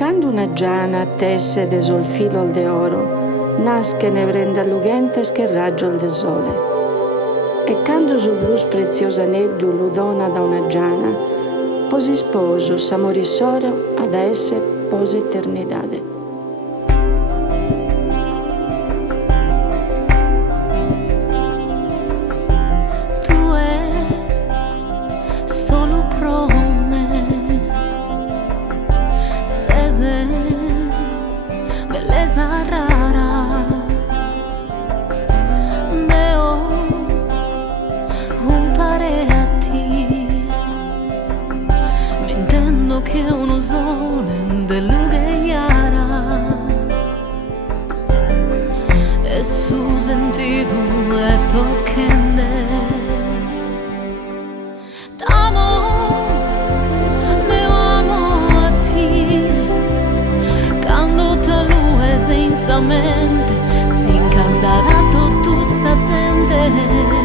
Quando una giana tesse de sol filo de oro, nasce ne vrenda lugentes che raggio de sole. E quando su brus prezioso aneddu lo dona da una giana, posi sposo s'amorissoro ad esse pose eternidade. Tu è solo pro me, sese bellezza rara, deo un pare a ti, mi intendo che uno sole dell'ugaiara e su sentito e toccende t'amo, ne amo a ti, quando te lui sensamente si incandata tu sa gente.